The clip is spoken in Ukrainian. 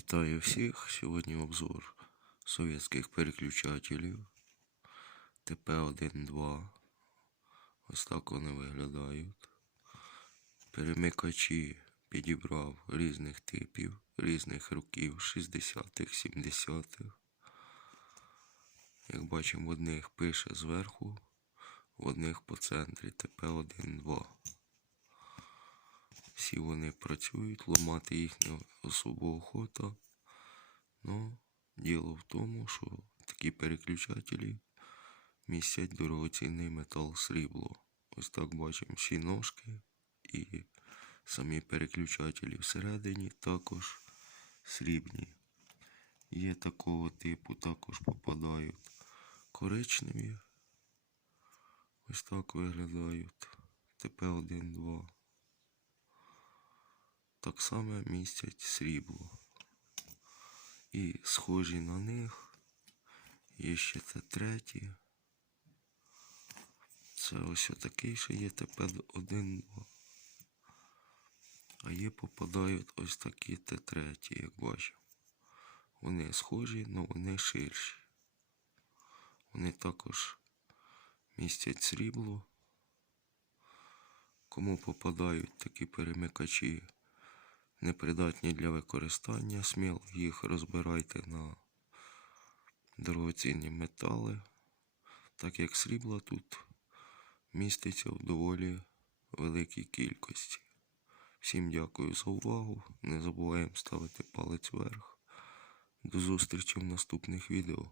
Вітаю всіх! Сьогодні обзор совєтських переключателів ТП-1-2. Ось так вони виглядають. Перемикачі підібрав різних типів, різних років 60-х, 70-х. Як бачимо, в одних пише зверху, в одних по центрі ТП-1-2. Всі вони працюють, ламати їх не охота. Ну, діло в тому, що такі переключателі містять дорогоцінний метал срібло. Ось так бачимо всі ножки і самі переключателі всередині також срібні. Є такого типу, також попадають коричневі. Ось так виглядають. ТП-1-2 так само містять срібло. І схожі на них є ще це треті. Це ось отакий ще є ТП-1. А є попадають ось такі Т3, як бачимо. Вони схожі, але вони ширші. Вони також містять срібло. Кому попадають такі перемикачі непридатні для використання, сміло їх розбирайте на дорогоцінні метали, так як срібла тут міститься в доволі великій кількості. Всім дякую за увагу. Не забуваємо ставити палець вверх. До зустрічі в наступних відео.